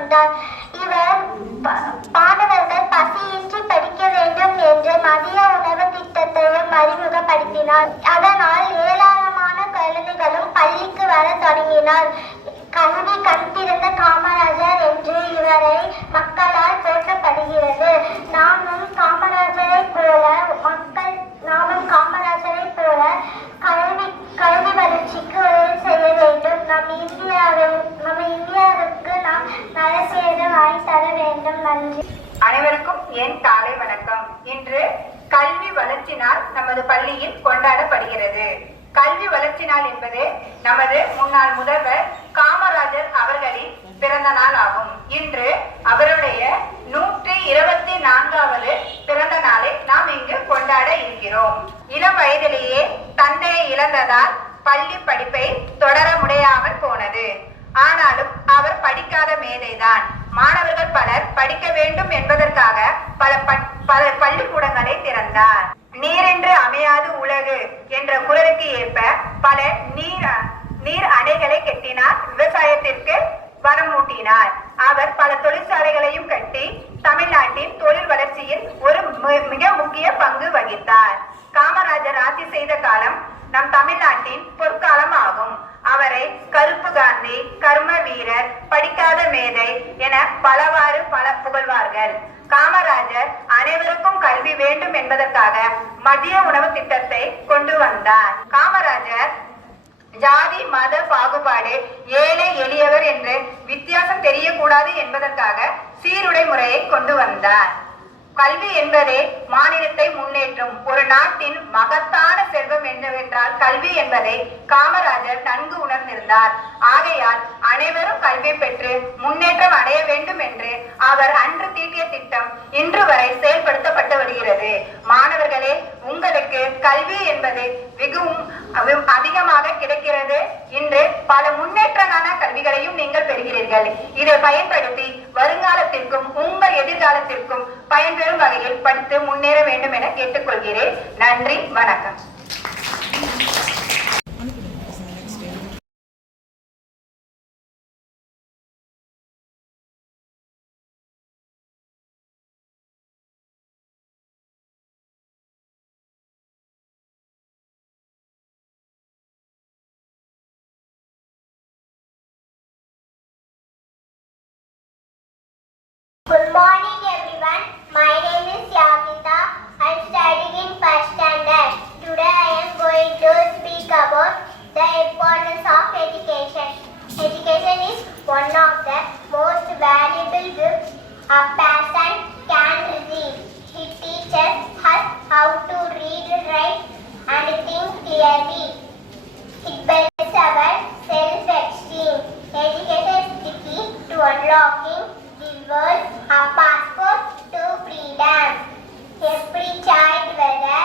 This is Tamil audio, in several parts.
கொண்டார். இவர் மாணவர்கள் பசியின்றி படிக்க வேண்டும் என்று மதிய உணவு திட்டத்தையும் அறிமுகப்படுத்தினார். அதனால் ஏராளமான குழந்தைகளும் பள்ளிக்கு வர தொடங்கினார். கல்வி கண் திறந்த காமராஜர் என்று இவரை மக்களால் போற்றப்படுகிறது. நாமும் காமராஜரை போல கல்வி வளர்ச்சிக்கு உதவி செய்ய வேண்டும். நம்ம இந்தியாவுக்கு நாம் நலசேர வாங்கி தர வேண்டும். நன்றி. அனைவருக்கும் என் காலை வணக்கம். இன்று கல்வி வளர்ச்சி நாள் நமது பள்ளியில் கொண்டாடப்படுகிறது. கல்வி வளர்ச்சி நாள் என்பது நமது முன்னாள் முதல்வர் காமராஜர் அவர்களின் பிறந்த நாள் ஆகும். இன்று அவருடைய 124வது பிறந்த நாளை நாம் இங்கு கொண்டாட இருக்கிறோம். இளம் வயதிலேயே தந்தையை இழந்ததால் பள்ளி படிப்பை தொடர முடியாமல் போனது. ஆனாலும் அவர் படிக்காத மேதைதான். மாணவர்கள் பலர் படிக்க வேண்டும் என்பதற்காக பல பள்ளிக்கூடங்களை திறந்தார். நீரென்று அமையாது உலகு என்ற குரலுக்கு ஏற்ப பல நீர் அணைகளை கட்டினார். விவசாயத்திற்கு வளமூட்டினார். அவர் பல தொழிற்சாலைகளையும் கட்டி தமிழ்நாட்டின் தொழில் வளர்ச்சியில் ஒரு மிக முக்கிய பங்கு வகித்தார். காமராஜர் ஆட்சி செய்த காலம் நம் தமிழ்நாட்டின் பொற்காலம் ஆகும். அவரை கருப்பு காந்தி, கர்ம வீரர், படிக்காத மேதை என பலவாறு புகழ்வார்கள். காமராஜர் அனைவருக்கும் கல்வி வேண்டும் என்பதற்காக மதிய உணவு திட்டத்தை கொண்டு வந்தார். காமராஜர் ஜாதி மத பாகுபாடு, ஏழை எளியவர் என்று வித்தியாசம் தெரியக்கூடாது என்பதற்காக சீருடை முறையை கொண்டு வந்தார். கல்வி என்பதே மாநிலத்தை முன்னேற்றும் ஒரு நாட்டின் மகத்தான செல்வம் என்னவென்றால் கல்வி என்பதை காமராஜர் நன்கு உணர்ந்திருந்தார். ஆகையால் அனைவரும் கல்வி பெற்று முன்னேற்றம் அடைய வேண்டும் என்று அவர் அன்று தீட்டிய திட்டம் இன்று வரை செயல்படுத்தப்பட்டு வருகிறது. மாணவர்களே, உங்களுக்கு கல்வி என்பது மிகவும் அதிகமாக கிடைக்கிறது. இன்று பல முன்னேற்றமான கல்விகளையும் நீங்கள் பெறுகிறீர்கள். இதை பயன்படுத்தி வருங்காலத்திற்கும் உங்கள் எதிர்காலத்திற்கும் பயன்பெறும் வகையில் படித்து முன்னேற வேண்டும் என கேட்டுக்கொள்கிறேன். நன்றி, வணக்கம். Good morning everyone. My name is Yagita. I am studying in first standard. Today I am going to speak about the importance of education. Education is one of the most valuable gifts a person can receive. It teaches us how to read, write and think clearly. It builds our self-esteem. Education is the key to unlocking the world, a passport to freedom. Every child, whether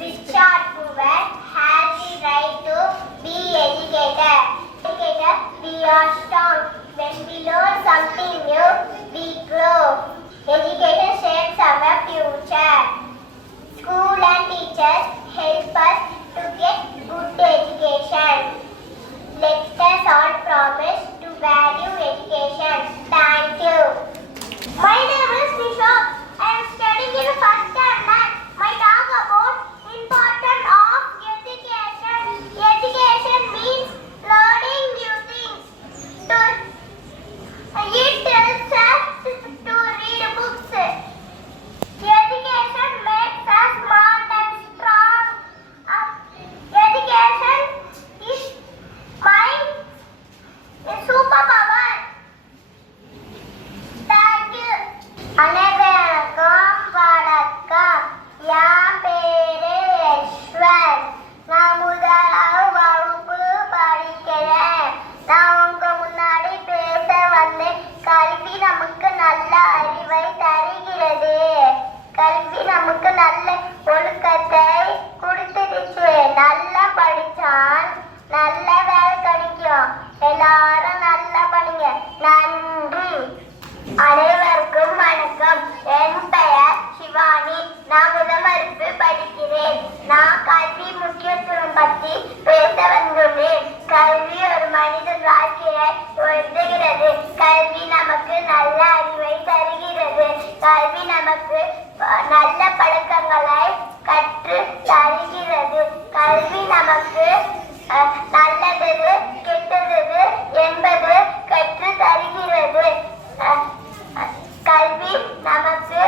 rich or poor, has the right to be educated. Educated, we are strong. When we learn something new, we grow. Education shapes our future. School and teachers help us to get good education. Let us all promise to value education. Thank you. My name is Nisha. I am studying in first standard. My talk about importance of education. Education means learning new things. It helps us to read books. Education makes us smart and strong. Education is நமக்கு நல்ல பழக்கங்களை கற்று தருகிறது. கல்வி நமக்கு நல்லது கெட்டது என்பது கற்று தருகிறது. கல்வி நமக்கு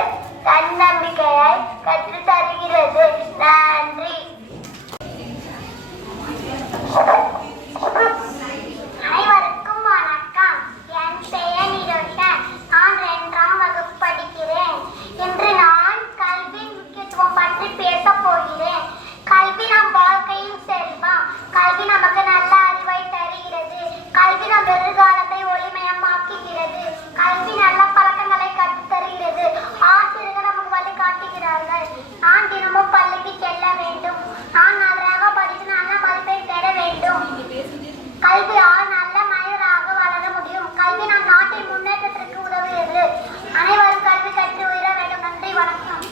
தன்னம்பிக்கையை கற்று தருகிறது. நன்றி. அனைவருக்கும் வணக்கம். என் பெயர் நிரோஷன். நான் 2ஆம் வகுப்பு படிக்கிறேன். இன்று நான் கல்வியின் முக்கியத்துவம் பற்றி பேச போகிறேன். கல்வி நம் வாழ்க்கையின் செல்வம். கல்வி நமக்கு நல்ல அறிவை தருகிறது. கல்வி நம் எதிர்காலத்தை ஒளிமயமாக்குகிறது. கல்வி நல்ல பழக்கங்களை கற்றுத் தருகிறது. ஆசிரியர்கள் நமக்கு வழிகாட்டுகிறார்கள். நான் தினமும் பள்ளிக்கு செல்ல வேண்டும். நான் நன்றாக படித்து நல்ல மதிப்பை பெற வேண்டும். கல்வியால் நல்ல மனிதராக வளர முடியும். கல்வி நம் நாட்டின் முன்னேற்றத்திற்கு உதவுகிறது. அனைவரும் கல்வி கற்று உயர வேண்டும். நன்றி, வணக்கம்.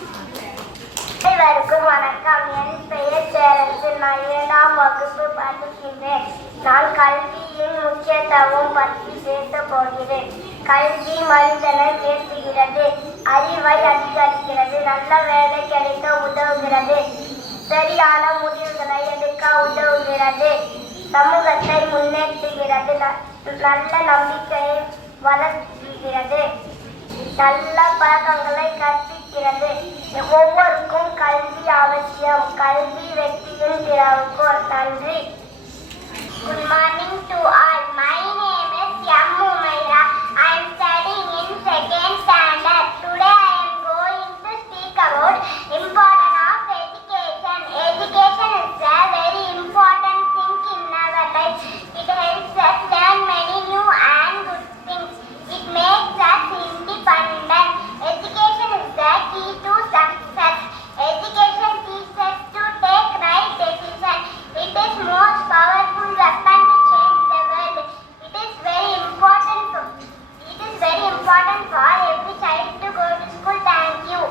அனைவருக்கும் வணக்கம். என் பெயர் சேரத்து. நான் 7ஆம் வகுப்பு படிக்கின்றேன். நான் கல்வியின் முக்கியத்துவம் பற்றி பேச போகிறேன். கல்வி மனிதனை உயர்த்துகிறது. அறிவை அதிகரிக்கிறது. நல்ல வேலை கிடைக்க உதவுகிறது. சரியான முடிவுகளை எடுக்க உதவுகிறது. சமூகத்தை முன்னேற்றுகிறது. நல்ல நம்பிக்கையை வளர்க்கிறது. நல்ல பழக்கங்களை கற்பிக்கிறது. ஒவ்வொருக்கும் கல்வி அவசியம். கல்வி வெற்றியின் திறவுகோல். நன்றி. Good morning to all. My name is M. Umaira. I am studying in 2nd standard. Today I am going to speak about importance of education. Education is a very important thing in our life. It helps us learn many new and good things. It makes us independent. Education is the key to success. Education teaches us to take right decisions. It is most powerful weapon to change the world. It is very important for every child to go to school. Thank you.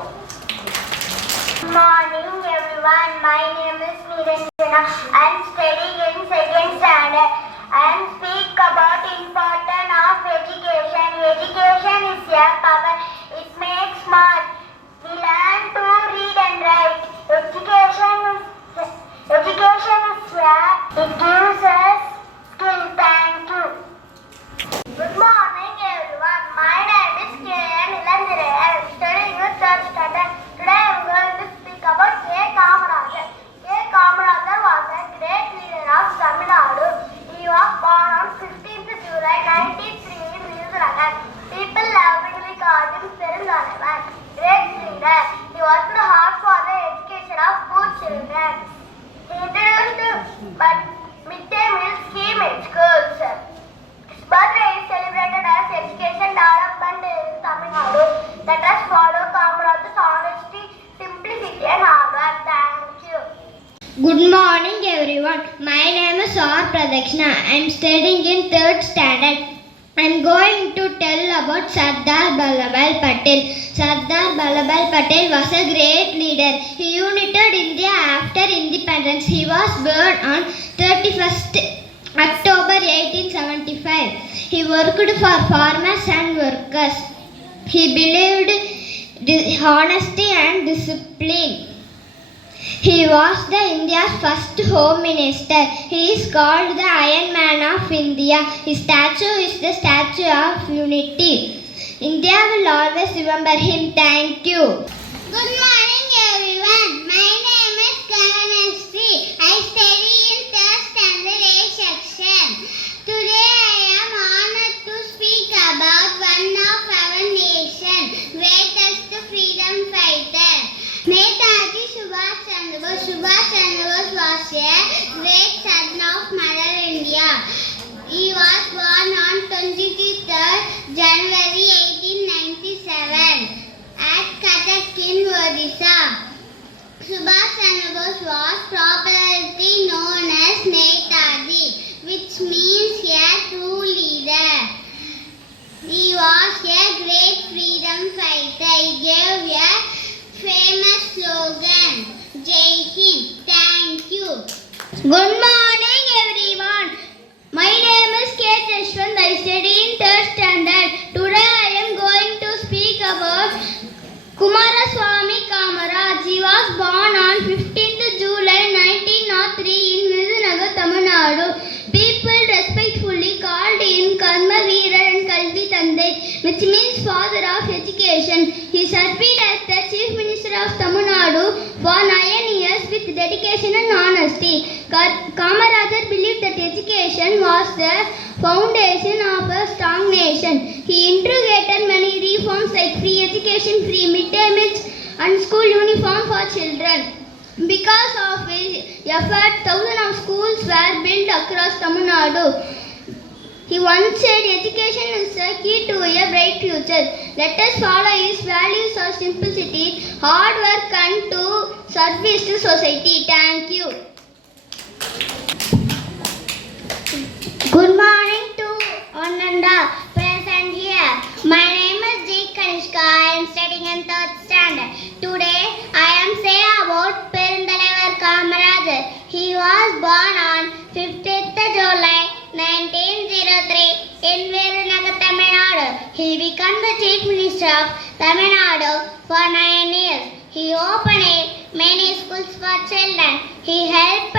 Good morning everyone. My name is Niranjana. I am studying in 2nd standard. I am speak about importance of education. Education is a power. It makes smart. We learn to read and write. Education is where it gives us skill. Thank you. Good morning everyone. My name is K.N. Ilandire. I am studying in 3rd standard. Today I am going to speak about K. Kamarajar. K. Kamarajar was a great leader of Tamil Nadu. He was born on 15th July 1903 in Vizagaram. People lovingly called him Perunthalavan. Great leader. He worked hard for the education of poor children. He introduced midday meal scheme in schools. His birthday is celebrated as Education Development Day in Tamil Nadu. Let us follow Kamarajar's honesty, simplicity and hard work. Thank you. Good morning everyone. My name is R. Pradakshina. I am studying in 3rd standard. I am going to tell about Sardar Vallabhbhai Patel. Sardar Vallabhbhai Patel was a great leader. He united India after independence. He was born on 31st October 1875. He worked for farmers and workers. He believed honesty and discipline. He was the India's first Home Minister. He is called the Iron Man of India. His statue is the Statue of Unity. India will always remember him. Thank you. Good morning everyone. My name is Kavanasri. I study in 3rd standard A section. Today I am honored to speak about one of our nation, greatest freedom fighter, Netaji Subhash Chandra Bose. Subhash Chandra Bose was a great son of Mother India. He was born on 23rd January 1897 at Cuttack in Odisha. Subhash Chandra Bose was popularly known as Netaji, which means a true leader. He was a great freedom fighter. He gave a famous slogan, Jai Hind. Thank you. Good morning everyone. My name is K. Jashwant. I study in 3rd standard. Today I am going to speak about Kumara Tandai, which means father of education. He served as the Chief Minister of Tamil Nadu for 9 years with dedication and honesty. Kamarajar believed that education was the foundation of a strong nation. He integrated many reforms like free education, free midday meals, and school uniform for children. Because of his effort, thousands of schools were built across Tamil Nadu. He once said, education is the key to a bright future. Let us follow his values of simplicity, hard work and to service to society. Thank you. Good morning to Ananda, present here. My name is G. Kanishka. I am studying in 3rd standard. Today I am saying about Perundalevar Kamarajar. He was born on 15th July 1903 in Virunagar, Tamil Nadu. He became the Chief Minister of Tamil Nadu for 9 years. He opened many schools for children. He helped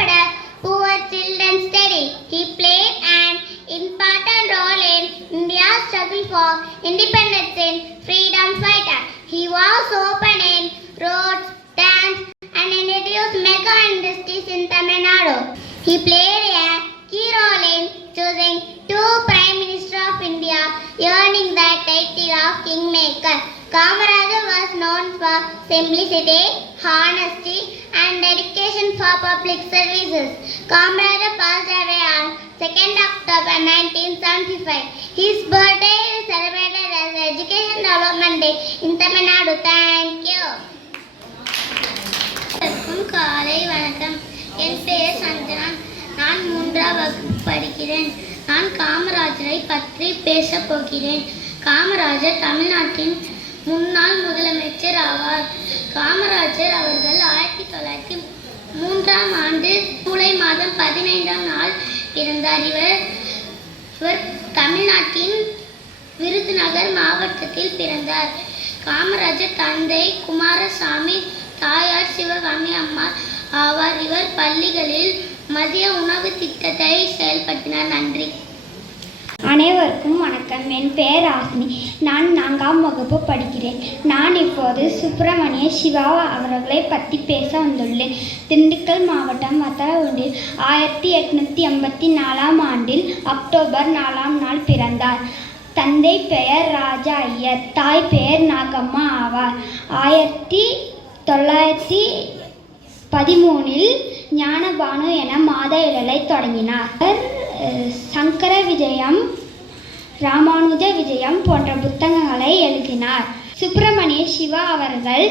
poor children study. He played an important role in India's struggle for independence and freedom fighter. He was opening roads, dams and introduced mega industries in Tamil Nadu. He played a key role in choosing 2 Prime Minister of India, earning the title of Kingmaker. Kamarajar was known for simplicity, honesty and dedication for public services. Kamarajar passed away on 2nd October 1975. His birthday is celebrated as Education Development Day in Tamil Nadu. Thank you. காலை வணக்கம். என் பெயர் சஞ்சனா. நான் 3ஆம் வகுப்பு படிக்கிறேன். நான் காமராஜரை பற்றி பேசப் போகிறேன். காமராஜர் தமிழ்நாட்டின் முன்னாள் முதலமைச்சர் ஆவார். காமராஜர் அவர்கள் 1903ஆம் ஆண்டு ஜூலை மாதம் 15ஆம் நாள் பிறந்தார். இவர் தமிழ்நாட்டின் விருதுநகர் மாவட்டத்தில் பிறந்தார். காமராஜர் தந்தை குமாரசாமி, தாயார் சிவகாமி அம்மா ஆவார். இவர் பள்ளிகளில் மதிய உணவு திட்டத்தை செயல்படுத்தினார். நன்றி. அனைவருக்கும் வணக்கம். என் பெயர் ஆஸ்மி. நான் 4ஆம் வகுப்பு படிக்கிறேன். நான் இப்போது சுப்பிரமணிய சிவா அவர்களை பற்றி பேச வந்துள்ளேன். திண்டுக்கல் மாவட்டம் வத்தலகுண்டில் 1884ஆம் ஆண்டில் அக்டோபர் 4ஆம் நாள் பிறந்தார். தந்தை பெயர் ராஜா ஐயர், தாய் பெயர் நாகம்மா ஆவார். 1913இல் ஞானபானு என மாத இதழை தொடங்கினார். சங்கர விஜயம், ராமானுஜ விஜயம் போன்ற புத்தகங்களை எழுதினார். சுப்பிரமணிய சிவா அவர்கள்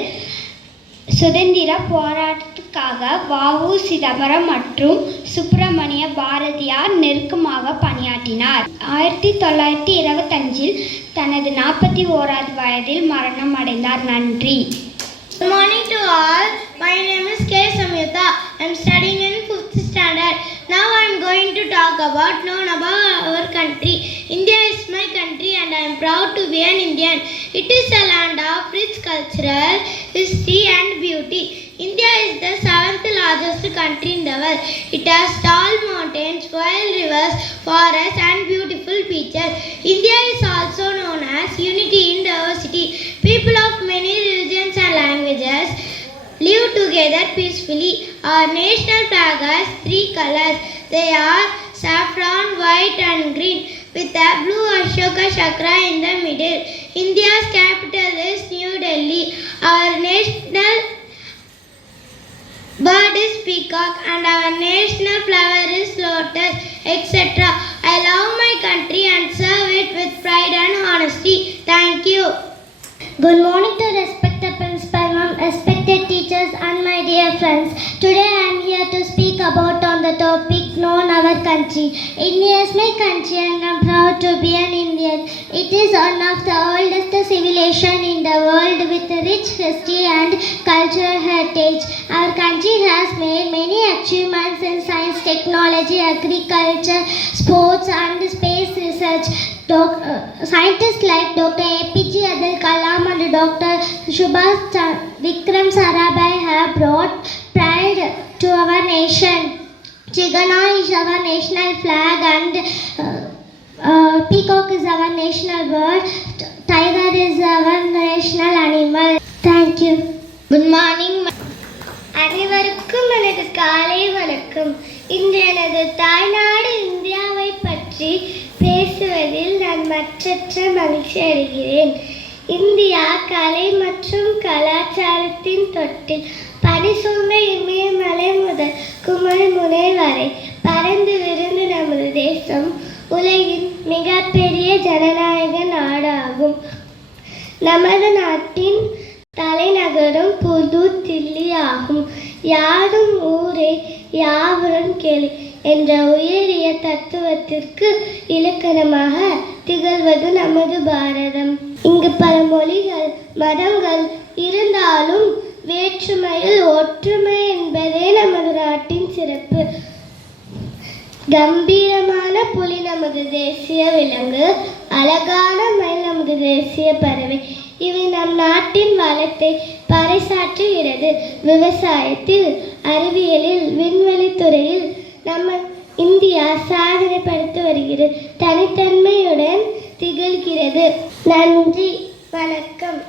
சுதந்திர போராட்டத்துக்காக வ.உ. சிதம்பரம் மற்றும் சுப்பிரமணிய பாரதியார் நெருக்கமாக பணியாற்றினார். 1925இல் தனது 41வது வயதில் மரணம் அடைந்தார். நன்றி. Good morning to all. My name is K. Samyuta. I am studying in 5th standard. Now I am going to talk about our country. India is my country and I am proud to be an Indian. It is a land of rich cultural history and beauty. India is the 7th largest country in the world. It has tall mountains, wild rivers, forests and beautiful beaches. India is also known as unity in diversity. People of many religions and languages live together peacefully. Our national flag has 3 colors. They are saffron, white and green with a blue Ashoka chakra in the middle. India's capital is New Delhi. Our national bird is peacock and our national flower is lotus, etc. I love my country and serve it with pride and honesty. Thank you. Good morning to respected principal ma'am, respected teachers and my dear friends. Today I am here to speak about on the topic known our country. India is my country and I am proud to be an Indian. It is one of the oldest civilization in the world with a rich history and cultural heritage. Our country has made many achievements in science, technology, agriculture, sports and space research. Scientists like Dr. APJ Abdul Kalam and Dr. Subhash Vikram Sarabhai have brought pride to our nation. Chigana is our national flag and peacock is our national bird. Tiger is our national animal. Thank you. Good morning. அனைவருக்கும் எனது காலை வணக்கம். இன்று எனது தாய்நாடு இந்தியாவை பற்றி பேசுவதில் நான் மற்றற்ற மகிழ்ச்சி அடைகிறேன். இந்தியா கலை மற்றும் கலாச்சாரத்தின் தொட்டில். பனி சூழ்ந்த இமயமலை முதல் குமரிமுனை வரை பறந்து விரிந்து நமது தேசம் உலகின் மிகப்பெரிய ஜனநாயக நாடாகும். நமது நாட்டின் தலைநகரம் புது தில்லி ஆகும். யாரும் ஊரே யாவரும் கேளு என்ற உயரிய தத்துவத்திற்கு இலக்கணமாக திகழ்வது நமது பாரதம். இங்கு பல மொழிகள் மதங்கள் இருந்தாலும் வேற்றுமையில் ஒற்றுமை என்பதே நமது நாட்டின் சிறப்பு. கம்பீரமான புலி நமது தேசிய விலங்கு, அழகான மயில் நமது தேசிய பறவை. இவை நம் நாட்டின் வளத்தை பறைசாற்றுகிறது. விவசாயத்தில், அறிவியலில், விண்வெளித்துறையில் நம்ம இந்தியா சாதனை படுத்தி வருகிறது. தனித்தன்மை